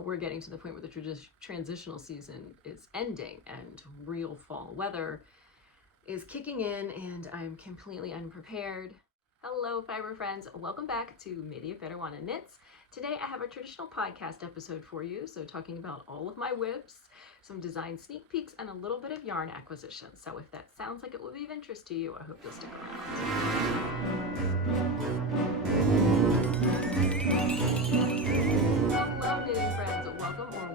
now we're getting to the point where the transitional season is ending and real fall weather is kicking in, and I'm completely unprepared. Hello, fiber friends. Welcome back to Maybe If Better Wanna Knits. Today I have a traditional podcast episode for you, so talking about all of my whips, some design sneak peeks, and a little bit of yarn acquisition. So if that sounds like it will be of interest to you, I hope you'll stick around. Hello, knitting friends.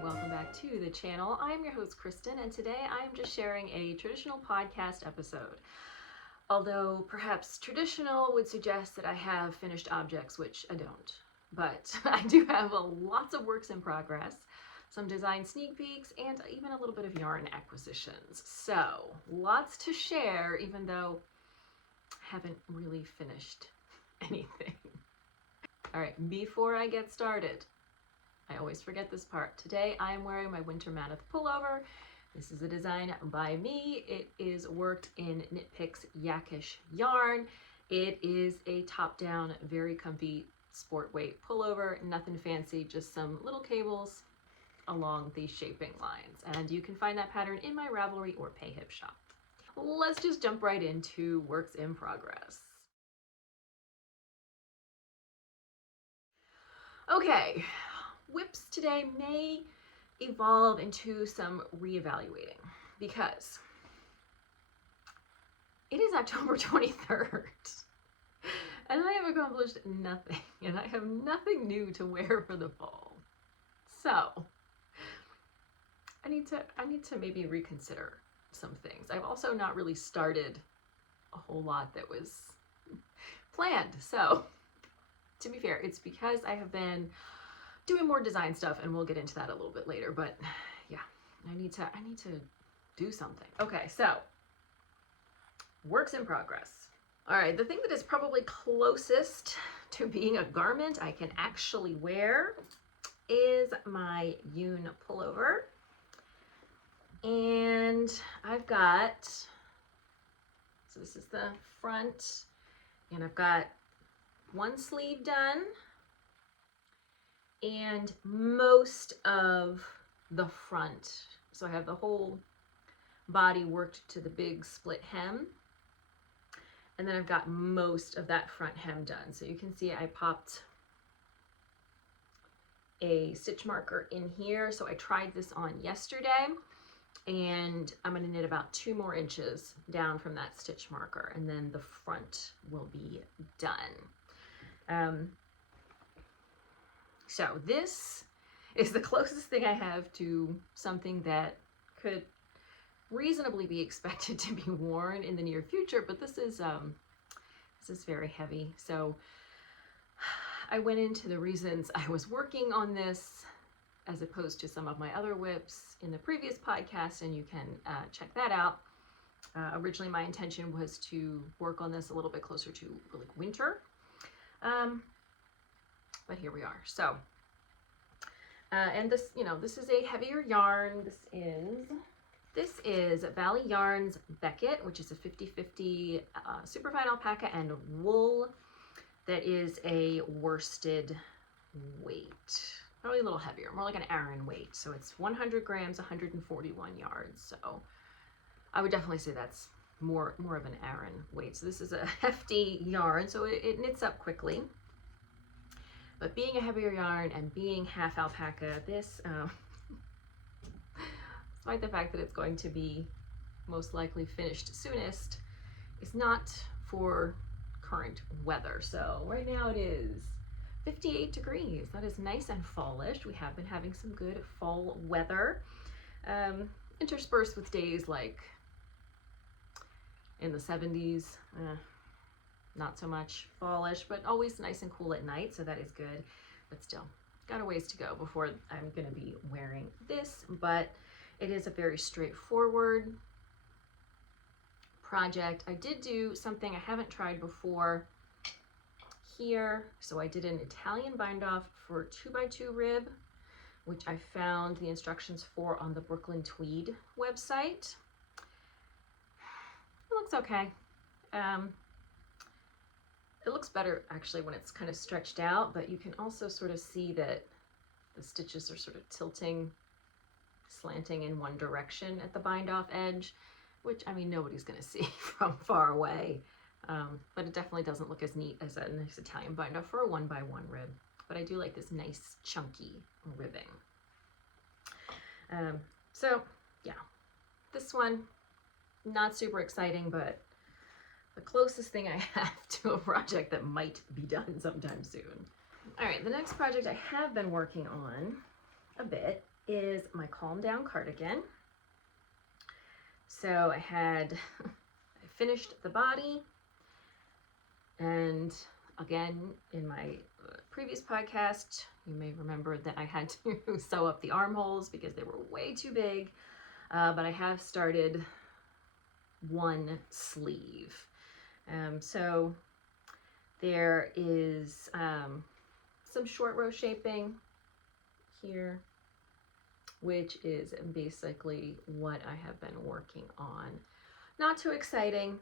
Welcome back to the channel. I am your host, Kristen, and today I am just sharing a traditional podcast episode. Although perhaps traditional would suggest that I have finished objects, which I don't. But I do have lots of works in progress, some design sneak peeks, and even a little bit of yarn acquisitions. So lots to share, even though I haven't really finished anything. All right, before I get started, I always forget this part. Today I am wearing my winter mammoth pullover. This is a design by me. It is worked in Knit Picks Yakish yarn. It is a top-down, very comfy sport weight pullover. Nothing fancy, just some little cables along these shaping lines. And you can find that pattern in my Ravelry or Payhip shop. Let's just jump right into works in progress. Okay, whips today may evolve into some reevaluating because it is October 23rd and I have accomplished nothing, and I have nothing new to wear for the fall. So I need to maybe reconsider some things. I've also not really started a whole lot that was planned. So to be fair, it's because I have been doing more design stuff, and we'll get into that a little bit later, but yeah, I need to do something. Okay, so works in progress. All right, the thing that is probably closest to being a garment I can actually wear is my Yoon pullover. And I've got, so this is the front, and I've got one sleeve done and most of the front. So I have the whole body worked to the big split hem. And then I've got most of that front hem done. So you can see I popped a stitch marker in here. So I tried this on yesterday, and I'm going to knit about 2 more inches down from that stitch marker, and then the front will be done. So this is the closest thing I have to something that could reasonably be expected to be worn in the near future, but this is very heavy. So I went into the reasons I was working on this as opposed to some of my other whips in the previous podcast, and you can check that out. Originally my intention was to work on this a little bit closer to like winter. But here we are. So, and this, this is a heavier yarn. This is Valley Yarns Beckett, which is a 50-50 superfine alpaca and wool. That is a worsted weight, probably a little heavier, more like an Aran weight. So it's 100 grams, 141 yards. So I would definitely say that's more of an Aran weight. So this is a hefty yarn, so it knits up quickly. But being a heavier yarn and being half alpaca, this, despite the fact that it's going to be most likely finished soonest, is not for current weather. So right now it is 58 degrees. That is nice and fallish. We have been having some good fall weather, interspersed with days like in the 70s. Not so much fallish, but always nice and cool at night, so that is good. But still, got a ways to go before I'm going to be wearing this, but it is a very straightforward project. I did do something I haven't tried before here. So I did an Italian bind off for 2x2 rib, which I found the instructions for on the Brooklyn Tweed website. It looks okay. It looks better actually when it's kind of stretched out, but you can also sort of see that the stitches are sort of tilting, slanting in one direction at the bind off edge, which, I mean, nobody's going to see from far away. But it definitely doesn't look as neat as a nice Italian bind off for a 1x1 rib. But I do like this nice chunky ribbing. So yeah, this one, not super exciting, but the closest thing I have to a project that might be done sometime soon. All right, the next project I have been working on a bit is my Calm Down Cardigan. So I finished the body, and again, in my previous podcast, you may remember that I had to sew up the armholes because they were way too big, but I have started one sleeve. So there is some short row shaping here, which is basically what I have been working on. Not too exciting.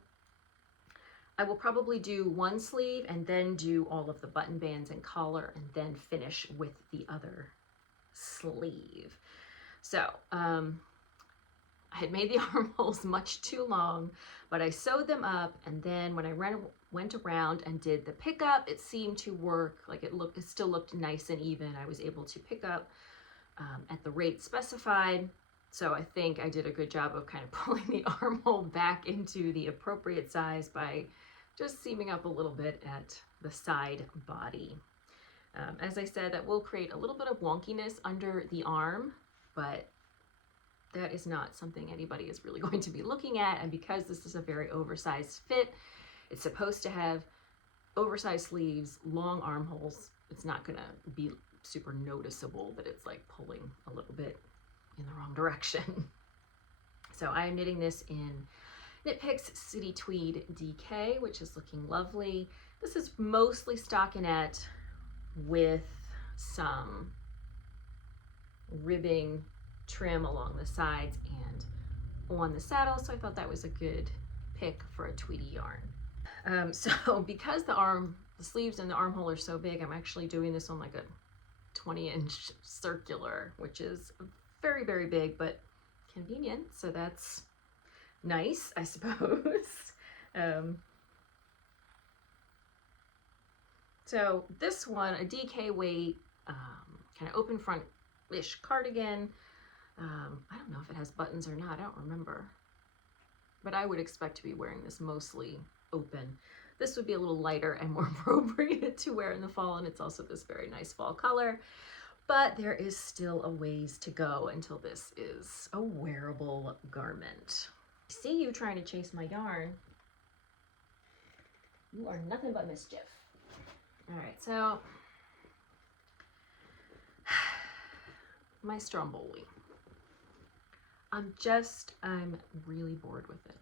I will probably do one sleeve and then do all of the button bands and collar and then finish with the other sleeve. So I had made the armholes much too long, but I sewed them up, and then when I went around and did the pickup, it seemed to work. Like it still looked nice and even. I was able to pick up at the rate specified. So I think I did a good job of kind of pulling the armhole back into the appropriate size by just seaming up a little bit at the side body. As I said, that will create a little bit of wonkiness under the arm, but that is not something anybody is really going to be looking at. And because this is a very oversized fit, it's supposed to have oversized sleeves, long armholes. It's not gonna be super noticeable that it's like pulling a little bit in the wrong direction. So I am knitting this in Knit Picks City Tweed DK, which is looking lovely. This is mostly stockinette with some ribbing trim along the sides and on the saddle, so I thought that was a good pick for a tweedy yarn. So because the sleeves and the armhole are so big, I'm actually doing this on like a 20-inch circular, which is very, very big, but convenient, so that's nice, I suppose. So this one, a DK weight, kind of open front-ish cardigan. I don't know if it has buttons or not, I don't remember. But I would expect to be wearing this mostly open. This would be a little lighter and more appropriate to wear in the fall, and it's also this very nice fall color. But there is still a ways to go until this is a wearable garment. I see you trying to chase my yarn. You are nothing but mischief. All right, so my Stromboli. I'm really bored with it.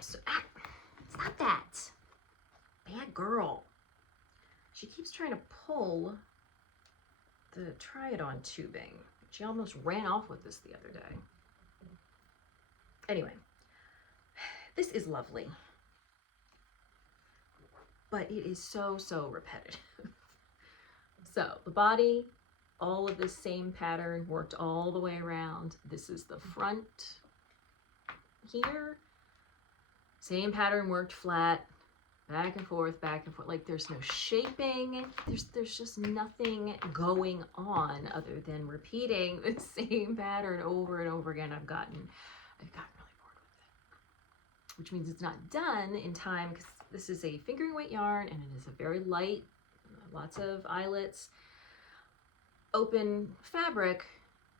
Stop that. Bad girl. She keeps trying to pull the try-it-on tubing. She almost ran off with this the other day. Anyway, this is lovely. But it is so, so repetitive. So the body, all of this same pattern worked all the way around. This is the front here. Same pattern worked flat, back and forth, like there's no shaping. There's just nothing going on other than repeating the same pattern over and over again. I've gotten really bored with it, which means it's not done in time because this is a fingering weight yarn and it is a very light, lots of eyelets, open fabric.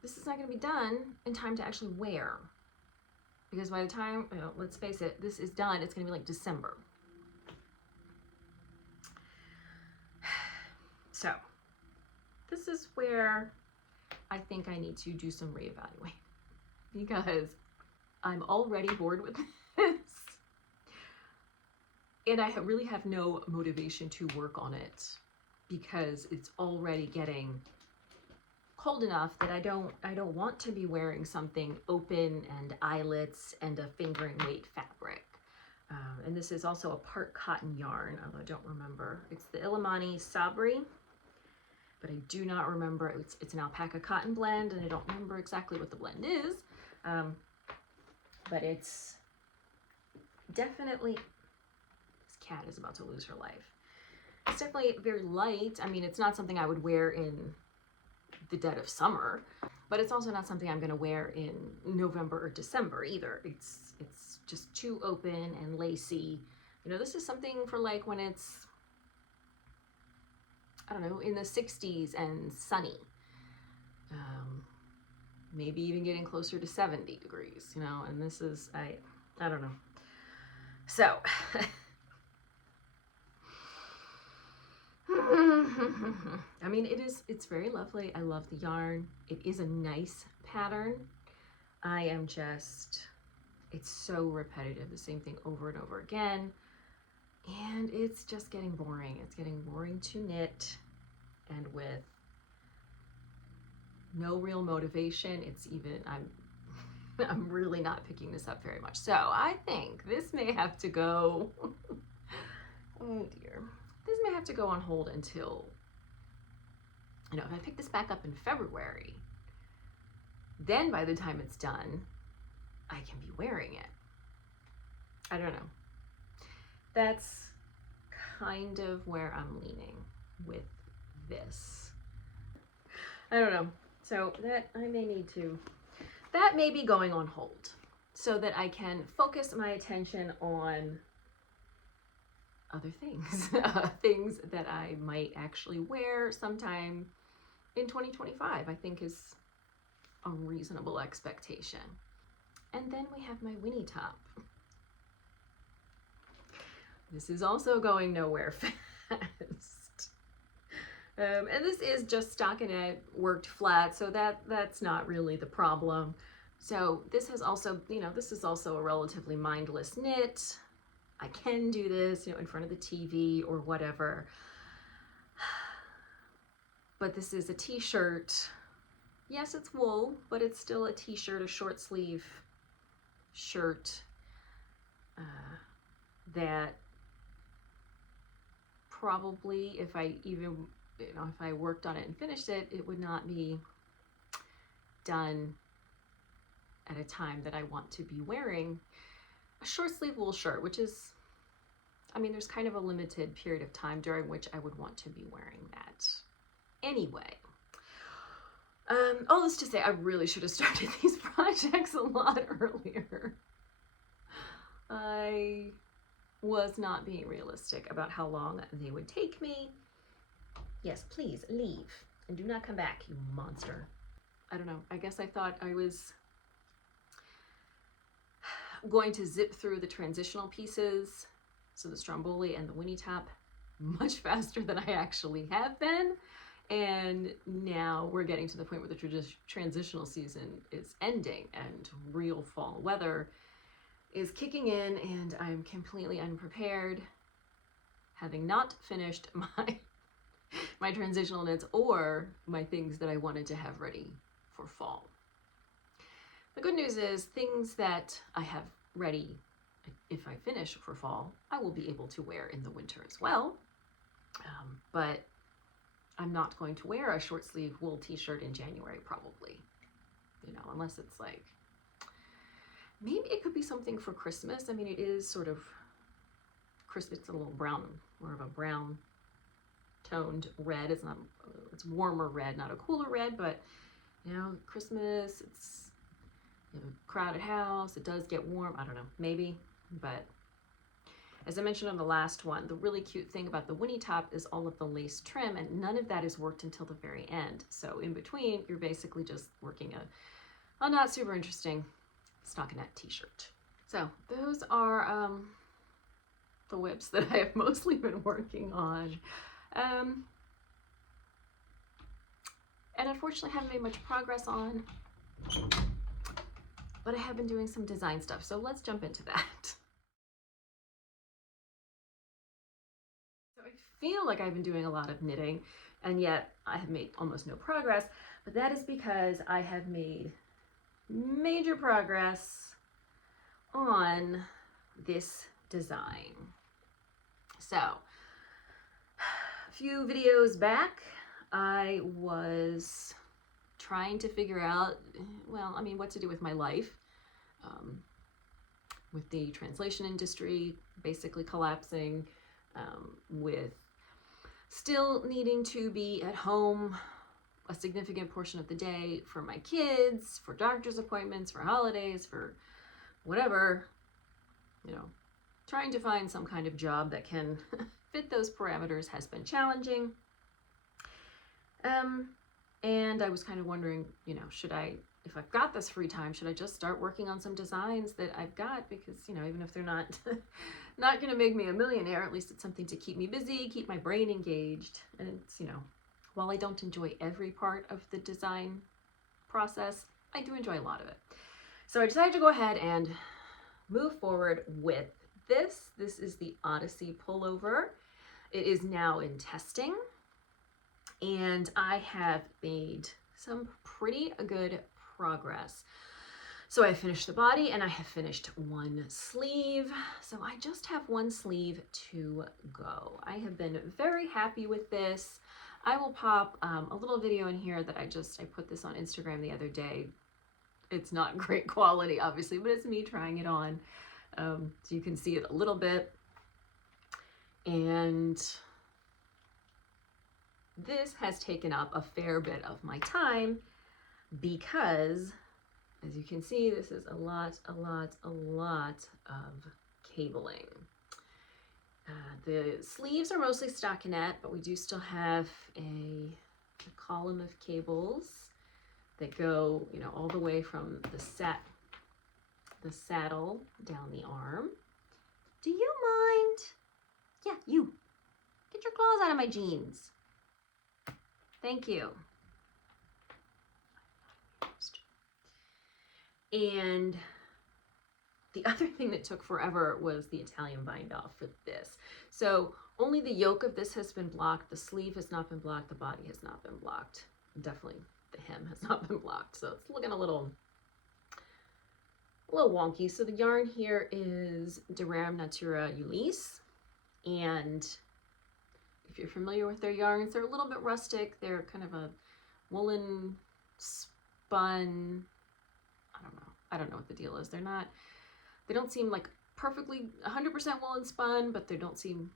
This is not going to be done in time to actually wear, because by the time, let's face it, this is done, it's going to be like December. So this is where I think I need to do some reevaluating, because I'm already bored with this and I really have no motivation to work on it because it's already getting cold enough that I don't want to be wearing something open and eyelets and a fingering weight fabric. And this is also a part cotton yarn, although I don't remember. It's the Illimani Sabri. do not remember, it's an alpaca cotton blend, and I don't remember exactly what the blend is, but it's definitely, this cat is about to lose her life. It's definitely very light. I mean, it's not something I would wear in the dead of summer, but it's also not something I'm going to wear in November or December either. It's just too open and lacy. You know, this is something for like when it's, I don't know, in the 60s and sunny. Maybe even getting closer to 70 degrees, you know, and this is, I don't know. So, I mean, it's very lovely. I love the yarn. It is a nice pattern. I am just, it's so repetitive, the same thing over and over again. And it's just getting boring. It's getting boring to knit, and with no real motivation. It's even, I'm really not picking this up very much. So I think this may have to go, oh dear. This may have to go on hold until, you know, if I pick this back up in February, then by the time it's done, I can be wearing it. I don't know. That's kind of where I'm leaning with this. I don't know. So that I may need to, that may be going on hold so that I can focus my attention on other things, things that I might actually wear sometime in 2025, I think is a reasonable expectation. And then we have my Winnie top. This is also going nowhere fast. And this is just stockinette worked flat, so that's not really the problem. So this has also, you know, this is also a relatively mindless knit. I can do this, you know, in front of the TV or whatever. But this is a t-shirt. Yes, it's wool, but it's still a t-shirt, a short sleeve shirt that probably, if I even, you know, if I worked on it and finished it, it would not be done at a time that I want to be wearing a short sleeve wool shirt, which is, I mean, there's kind of a limited period of time during which I would want to be wearing that. Anyway, all this to say, I really should have started these projects a lot earlier. I was not being realistic about how long they would take me. Yes, please leave and do not come back, you monster. I don't know, I guess I thought I was going to zip through the transitional pieces, so the Stromboli and the Winnie top, much faster than I actually have been. And now we're getting to the point where the transitional season is ending and real fall weather is kicking in, and I'm completely unprepared, having not finished my transitional knits or my things that I wanted to have ready for fall. The good news is things that I have ready, if I finish for fall, I will be able to wear in the winter as well. But I'm not going to wear a short sleeve wool t-shirt in January probably, you know, unless it's like, maybe it could be something for Christmas. I mean, it is sort of Christmas, it's a little brown, more of a brown toned red. It's not, it's warmer red, not a cooler red, but you know, Christmas, it's, you have a crowded house, it does get warm, I don't know, maybe. But as I mentioned on the last one, the really cute thing about the Winnie top is all of the lace trim, and none of that is worked until the very end. So in between, you're basically just working a not super interesting stockinette t-shirt. So those are the whips that I have mostly been working on. And unfortunately haven't made much progress on, but I have been doing some design stuff. So let's jump into that. So I feel like I've been doing a lot of knitting, and yet I have made almost no progress, but that is because I have made major progress on this design. So a few videos back, I was trying to figure out, well, I mean, what to do with my life, with the translation industry basically collapsing, with still needing to be at home a significant portion of the day for my kids, for doctor's appointments, for holidays, for whatever, you know, trying to find some kind of job that can fit those parameters has been challenging. And I was kind of wondering, you know, should I, if I've got this free time, should I just start working on some designs that I've got? Because, you know, even if they're not not going to make me a millionaire, at least it's something to keep me busy, keep my brain engaged. And it's, you know, while I don't enjoy every part of the design process, I do enjoy a lot of it. So I decided to go ahead and move forward with this. This is the Odyssey pullover. It is now in testing, and I have made some pretty good progress. So I finished the body and I have finished one sleeve. So I just have one sleeve to go. I have been very happy with this. I will pop a little video in here that I put this on Instagram the other day. It's not great quality, obviously, but it's me trying it on. So you can see it a little bit. And this has taken up a fair bit of my time because, as you can see, this is a lot of cabling. The sleeves are mostly stockinette, but we do still have a column of cables that go, you know, all the way from the saddle down the arm. Do you mind? Yeah, you. Get your claws out of my jeans. Thank you. And the other thing that took forever was the Italian bind off for this. So only the yoke of this has been blocked. The sleeve has not been blocked. The body has not been blocked. Definitely the hem has not been blocked. So it's looking a little wonky. So the yarn here is Durham Natura Ulisse. And if you're familiar with their yarns, they're a little bit rustic. They're kind of a woolen spun, I don't know what the deal is. They don't seem like perfectly 100% woolen spun, but they don't seem,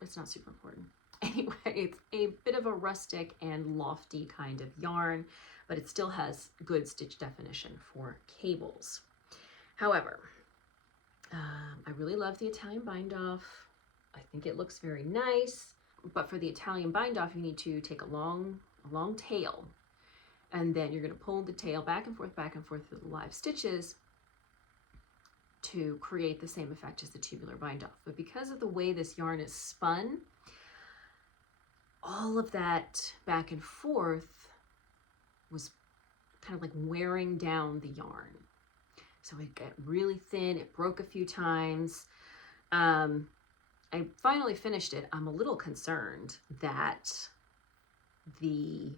it's not super important. Anyway, it's a bit of a rustic and lofty kind of yarn, but it still has good stitch definition for cables. However, I really love the Italian bind off. I think it looks very nice, but for the Italian bind off, you need to take a long tail, and then you're going to pull the tail back and forth through the live stitches to create the same effect as the tubular bind off. But because of the way this yarn is spun, all of that back and forth was kind of like wearing down the yarn. So it got really thin, it broke a few times. I finally finished it. I'm a little concerned that the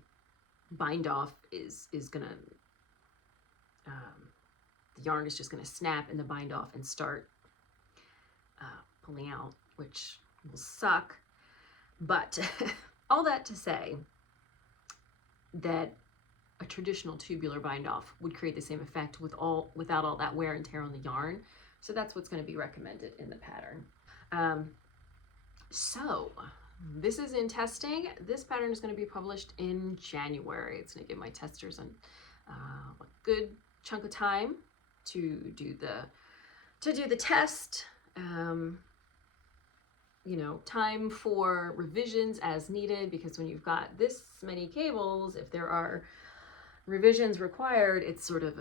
bind off is gonna, the yarn is just gonna snap in the bind off and start pulling out, which will suck. But all that to say that a traditional tubular bind off would create the same effect without all that wear and tear on the yarn. So that's what's going to be recommended in the pattern. So this is in testing. This pattern is going to be published in January. It's going to give my testers a good chunk of time to do the test. You know, time for revisions as needed, because when you've got this many cables, if there are revisions required, it's sort of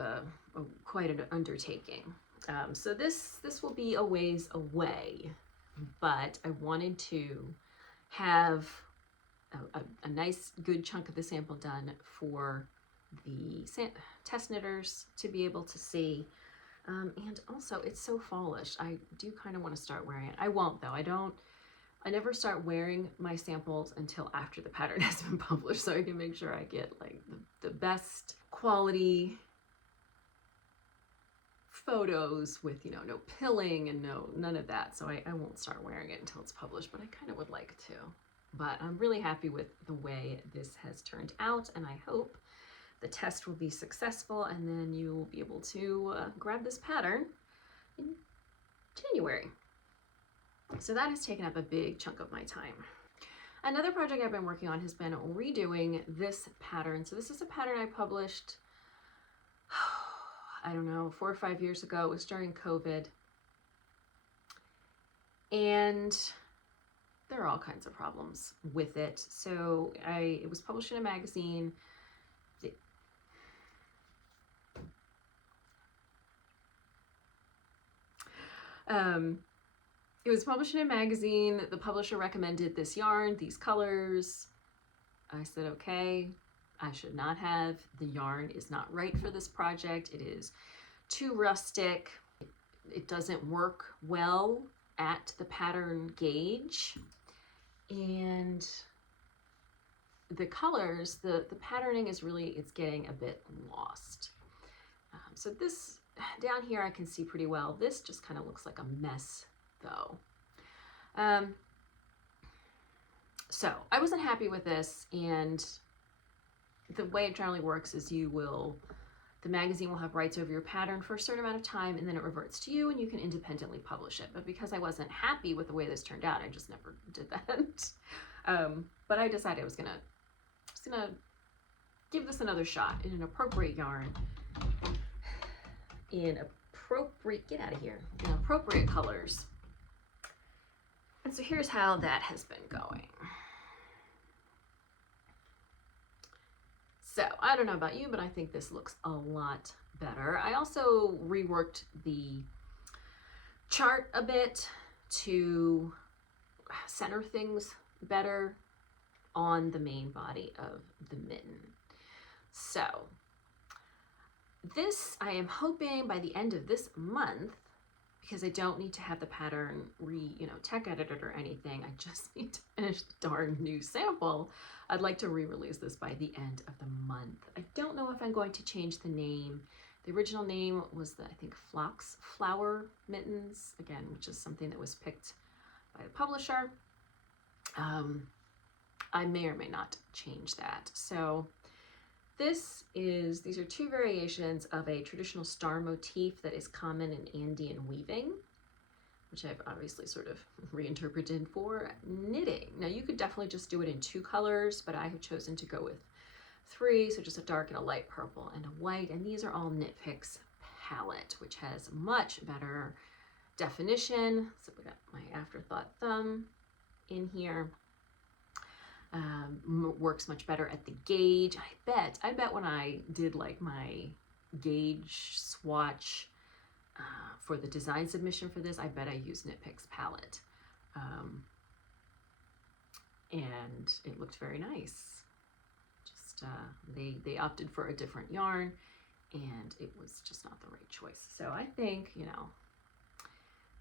quite an undertaking. So this will be a ways away, but I wanted to have a nice good chunk of the sample done for the test knitters to be able to see. And also, it's so fallish. I do kind of want to start wearing it. I won't though. I never start wearing my samples until after the pattern has been published, so I can make sure I get like the best quality photos with, you know, no pilling and none of that. So I won't start wearing it until it's published, but I kind of would like to. but I'm really happy with the way this has turned out, and I hope the test will be successful, and then you will be able to grab this pattern in January. So that has taken up a big chunk of my time. Another project I've been working on has been redoing this pattern. So this is a pattern I published, I don't know, 4 or 5 years ago. It was during COVID. And there are all kinds of problems with it. So it was published in a magazine. It was published in a magazine. The publisher recommended this yarn, these colors. I said, okay, I should not have. The yarn is not right for this project. It is too rustic. It doesn't work well at the pattern gauge. And the colors, the patterning is really, it's getting a bit lost. So this, down here I can see pretty well. This just kind of looks like a mess though. So I wasn't happy with this, and the way it generally works is the magazine will have rights over your pattern for a certain amount of time, and then it reverts to you and you can independently publish it. But because I wasn't happy with the way this turned out, I just never did that. But I decided I was gonna give this another shot in an appropriate yarn, in appropriate, get out of here, in appropriate colors. And so here's how that has been going. So I don't know about you, but I think this looks a lot better. I also reworked the chart a bit to center things better on the main body of the mitten. So this, I am hoping by the end of this month, because I don't need to have the pattern tech edited or anything. I just need to finish the darn new sample. I'd like to re-release this by the end of the month. I don't know if I'm going to change the name. The original name was I think Phlox Flower Mittens, again, which is something that was picked by the publisher. I may or may not change that. So these are two variations of a traditional star motif that is common in Andean weaving, which I've obviously sort of reinterpreted for knitting. Now you could definitely just do it in 2 colors, but I have chosen to go with 3, so just a dark and a light purple and a white, and these are all Knit Picks palette, which has much better definition. So we got my afterthought thumb in here. Works much better at the gauge. I bet when I did like my gauge swatch for the design submission for this, I bet I used Knit Picks palette. And it looked very nice. Just they opted for a different yarn, and it was just not the right choice. So I think,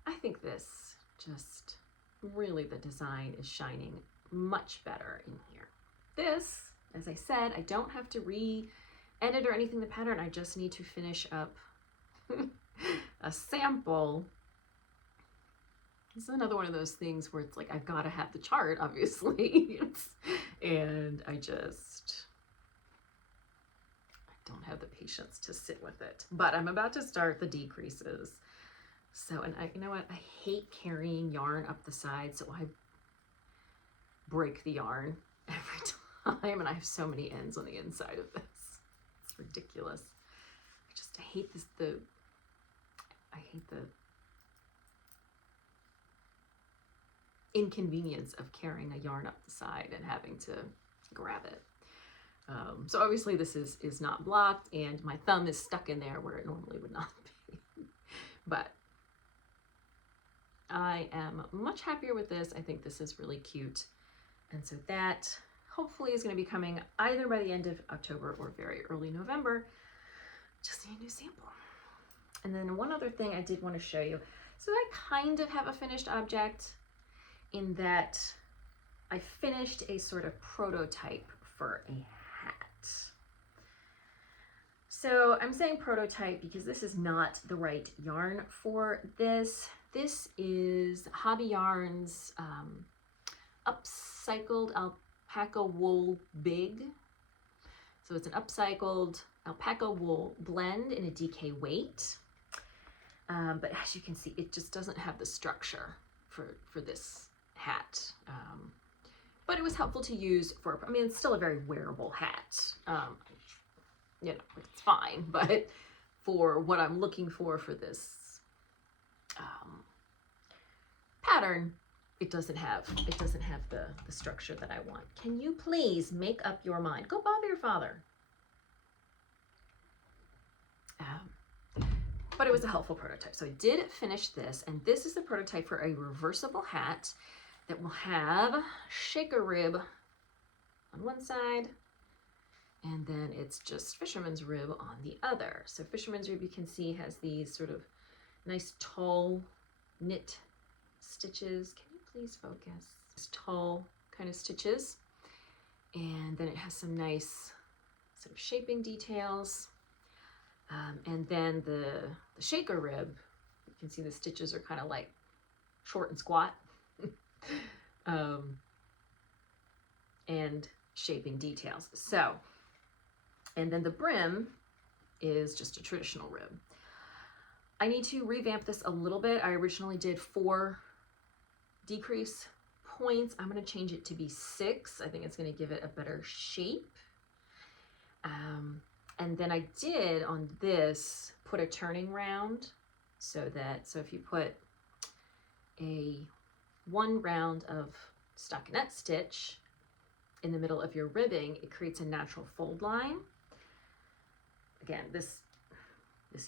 I think this just really, the design is shining much better in here. This, as I said, I don't have to re-edit or anything the pattern. I just need to finish up a sample. This is another one of those things where it's like, I've got to have the chart, obviously. And I don't have the patience to sit with it. But I'm about to start the decreases. So, and you know what? I hate carrying yarn up the side, so I break the yarn every time, and I have so many ends on the inside of this. It's ridiculous. I hate this, I hate the inconvenience of carrying a yarn up the side and having to grab it. So obviously this is not blocked, and my thumb is stuck in there where it normally would not be. But I am much happier with this. I think this is really cute. And so that hopefully is going to be coming either by the end of October or very early November. Just need a new sample. And then one other thing I did want to show you. So I kind of have a finished object in that I finished a sort of prototype for a hat. So I'm saying prototype because this is not the right yarn for this. This is Hobby Yarn's upcycled alpaca wool big. So it's an upcycled alpaca wool blend in a DK weight. But as you can see, it just doesn't have the structure for this hat. But it was helpful to use for, I mean, it's still a very wearable hat. You know, it's fine, but for what I'm looking for this pattern, it doesn't have the structure that I want. Can you please make up your mind? Go bother your father. But it was a helpful prototype. So I did finish this, and this is the prototype for a reversible hat that will have shaker rib on one side, and then it's just fisherman's rib on the other. So fisherman's rib, you can see, has these sort of nice tall knit stitches. Can you please focus? These tall kind of stitches. And then it has some nice sort of shaping details. And then the shaker rib, you can see the stitches are kind of like short and squat. And shaping details. So, and then the brim is just a traditional rib. I need to revamp this a little bit. I originally did 4 decrease points. I'm going to change it to be 6. I think it's going to give it a better shape. And then I did on this put a turning round so if you put a 1 round of stockinette stitch in the middle of your ribbing, it creates a natural fold line. Again, this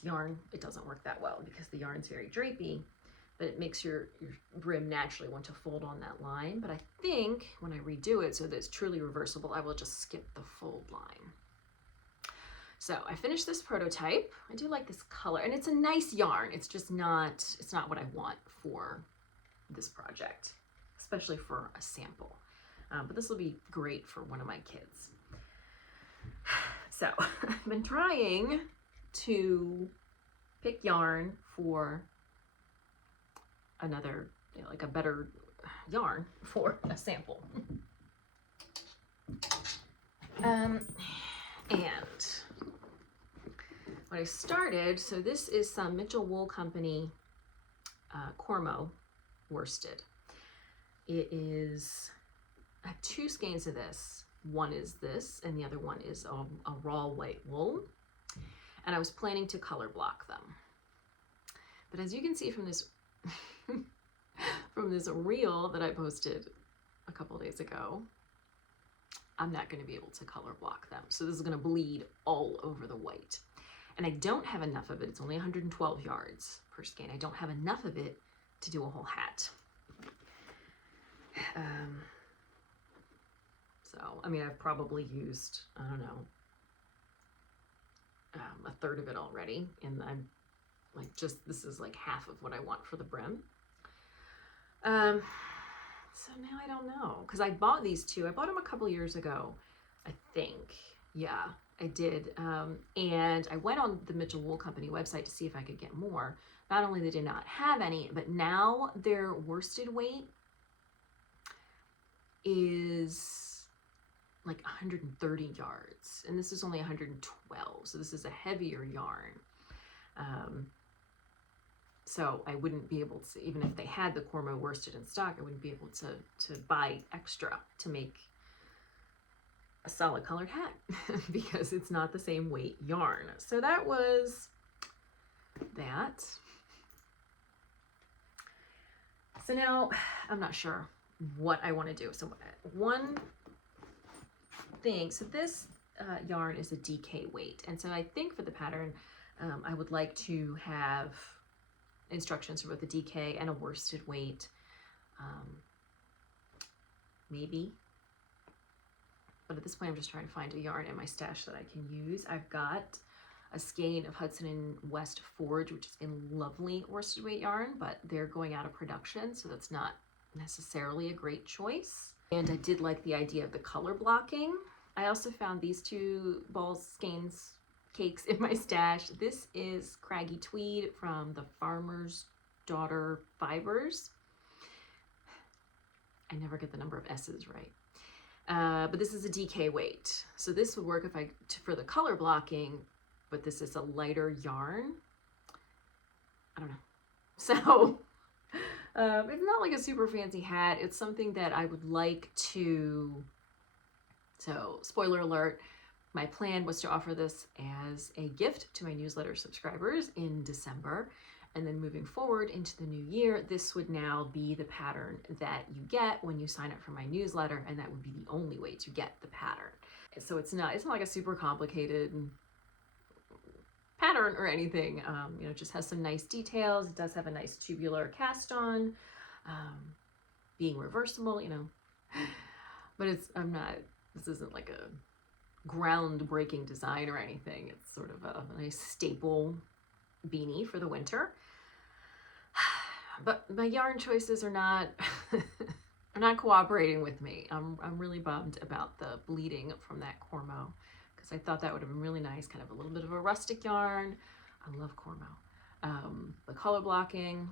yarn, it doesn't work that well because the yarn's very drapey, but it makes your brim naturally want to fold on that line. But I think when I redo it so that it's truly reversible, I will just skip the fold line. So I finished this prototype. I do like this color, and it's a nice yarn. It's just not, it's not what I want for this project, especially for a sample. But this will be great for one of my kids. So I've been trying to pick yarn for another, you know, like a better yarn for a sample. And when I started, so this is some Mitchell Wool Company Cormo worsted. It is, I have 2 skeins of this. One is this, and the other one is a raw white wool. And I was planning to color block them. But as you can see from this, from this reel that I posted a couple of days ago, I'm not going to be able to color block them. So this is going to bleed all over the white. And I don't have enough of it. It's only 112 yards per skein. I don't have enough of it to do a whole hat. So, I mean, I've probably used, I don't know, a third of it already. And I'm like, this is like half of what I want for the brim. So now I don't know, because I bought these 2. I bought them a couple years ago, I think. Yeah, I did. And I went on the Mitchell Wool Company website to see if I could get more. Not only they did not have any, but now their worsted weight is like 130 yards, and this is only 112, so this is a heavier yarn. So I wouldn't be able to, even if they had the Cormo worsted in stock, I wouldn't be able to buy extra to make a solid colored hat because it's not the same weight yarn. So that was that. So now I'm not sure what I want to do. So one thing, so this yarn is a DK weight, and so I think for the pattern I would like to have instructions for both the DK and a worsted weight, maybe, but at this point I'm just trying to find a yarn in my stash that I can use. I've got a skein of Hudson and West Forge, which is in lovely worsted weight yarn, but they're going out of production, so that's not necessarily a great choice. And I did like the idea of the color blocking. I also found these 2 balls, skeins, cakes in my stash. This is Craggy Tweed from the Farmer's Daughter Fibers. I never get the number of S's right. But this is a DK weight. So this would work for the color blocking, but this is a lighter yarn. I don't know. So it's not like a super fancy hat. It's something that I would like to, so spoiler alert, my plan was to offer this as a gift to my newsletter subscribers in December. And then moving forward into the new year, this would now be the pattern that you get when you sign up for my newsletter, and that would be the only way to get the pattern. So it's not like a super complicated pattern or anything. You know, it just has some nice details. It does have a nice tubular cast on, being reversible, you know, but this isn't like a groundbreaking design or anything. It's sort of a nice staple beanie for the winter. But my yarn choices are not are not cooperating with me. I'm really bummed about the bleeding from that Cormo, because I thought that would have been really nice, kind of a little bit of a rustic yarn. I love Cormo. The color blocking,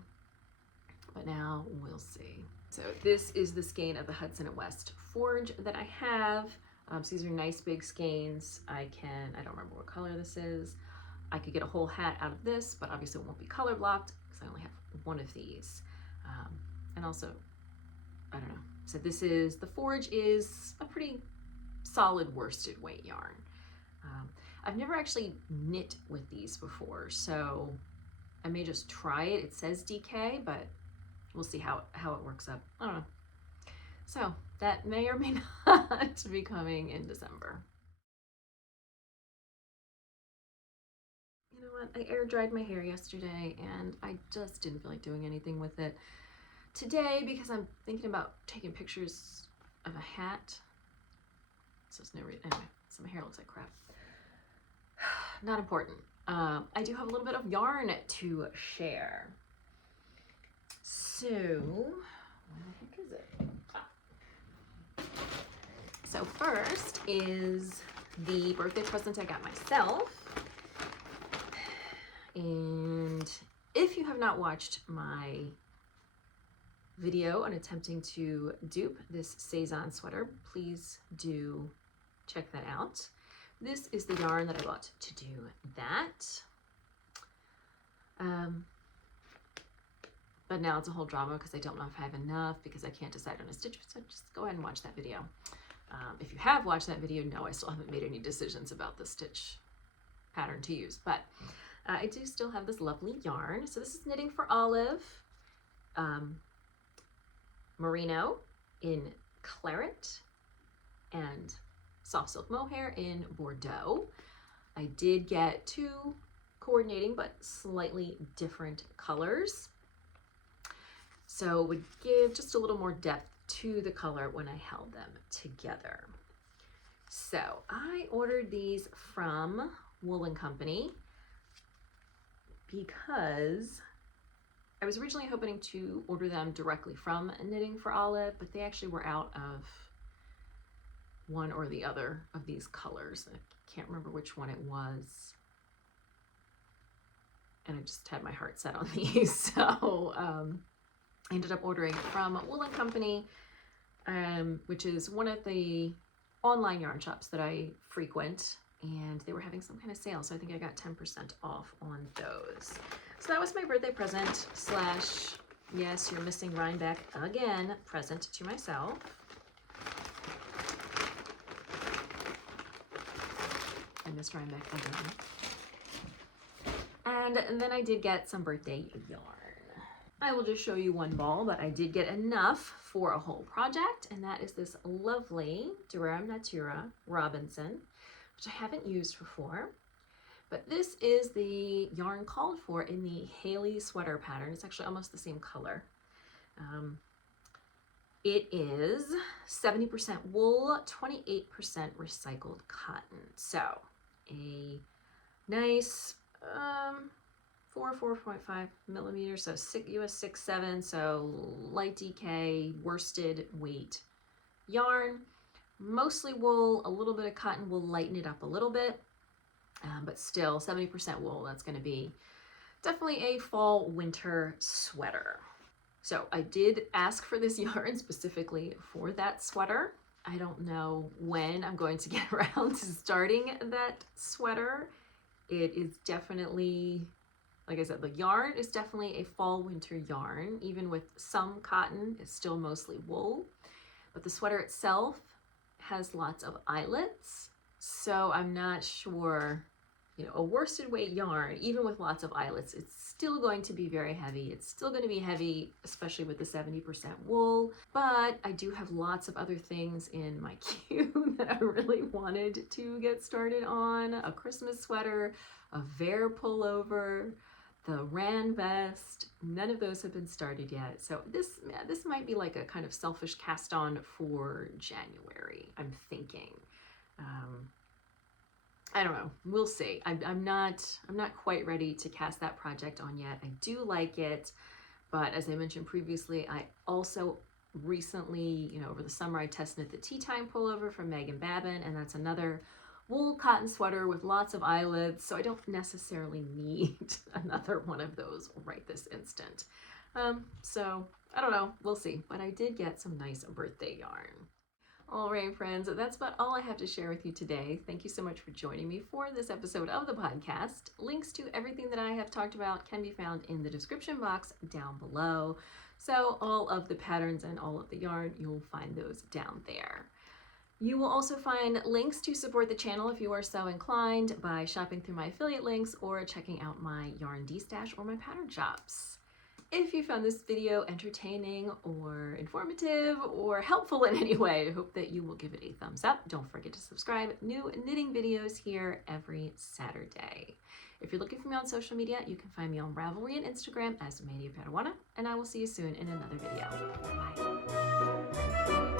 but now we'll see. So this is the skein of the Hudson and West Forge that I have. So these are nice big skeins. I don't remember what color this is. I could get a whole hat out of this, but obviously it won't be color blocked because I only have one of these. And also, I don't know. So the Forge is a pretty solid worsted weight yarn. I've never actually knit with these before, so I may just try it. It says DK, but we'll see how it works up. I don't know. So that may or may not be coming in December. You know what? I air dried my hair yesterday and I just didn't feel like doing anything with it today because I'm thinking about taking pictures of a hat. So it's no reason. Anyway, so my hair looks like crap. Not important. I do have a little bit of yarn to share. So, where the heck is it? So first is the birthday present I got myself. And if you have not watched my video on attempting to dupe this Cezanne sweater, please do check that out. This is the yarn that I bought to do that. But now it's a whole drama because I don't know if I have enough because I can't decide on a stitch, so just go ahead and watch that video. If you have watched that video, no, I still haven't made any decisions about the stitch pattern to use, but I do still have this lovely yarn. So this is Knitting for Olive, Merino in Claret, and Soft Silk Mohair in Bordeaux. I did get two coordinating but slightly different colors, so it would give just a little more depth to the color when I held them together. So I ordered these from Wool & Company because I was originally hoping to order them directly from Knitting for Olive, but they actually were out of one or the other of these colors. I can't remember which one it was. And I just had my heart set on these. So I ended up ordering from Wool & Company, which is one of the online yarn shops that I frequent, and they were having some kind of sale, so I think I got 10% off on those. So that was my birthday present slash, yes, you're missing Rhinebeck again, present to myself. I missed Rhinebeck again. And then I did get some birthday yarn. I will just show you one ball, but I did get enough for a whole project, and that is this lovely Durham Natura Robinson, which I haven't used before. But this is the yarn called for in the Haley sweater pattern. It's actually almost the same color. It is 70% wool, 28% recycled cotton. So a nice 4.5 millimeters, so US 6.7, so light DK, worsted weight yarn. Mostly wool, a little bit of cotton will lighten it up a little bit, but still 70% wool. That's going to be definitely a fall winter sweater. So I did ask for this yarn specifically for that sweater. I don't know when I'm going to get around to starting that sweater. It is definitely, like I said, the yarn is definitely a fall winter yarn. Even with some cotton, it's still mostly wool. But the sweater itself has lots of eyelets. So I'm not sure, a worsted weight yarn, even with lots of eyelets, it's still going to be very heavy. It's still going to be heavy, especially with the 70% wool. But I do have lots of other things in my queue that I really wanted to get started on. A Christmas sweater, a Vair pullover, the Ran vest. None of those have been started yet. So this might be like a kind of selfish cast on for January, I'm thinking. I don't know. We'll see. I'm not quite ready to cast that project on yet. I do like it, but as I mentioned previously, I also recently, over the summer, I tested the Tea Time pullover from Megan Babin, and that's another wool cotton sweater with lots of eyelets, so I don't necessarily need another one of those right this instant. So I don't know. We'll see. But I did get some nice birthday yarn. All right, friends, that's about all I have to share with you today. Thank you so much for joining me for this episode of the podcast. Links to everything that I have talked about can be found in the description box down below. So all of the patterns and all of the yarn, you'll find those down there. You will also find links to support the channel if you are so inclined by shopping through my affiliate links or checking out my yarn destash or my pattern shops. If you found this video entertaining or informative or helpful in any way, I hope that you will give it a thumbs up. Don't forget to subscribe. New knitting videos here every Saturday. If you're looking for me on social media, you can find me on Ravelry and Instagram as Mania, and I will see you soon in another video. Bye.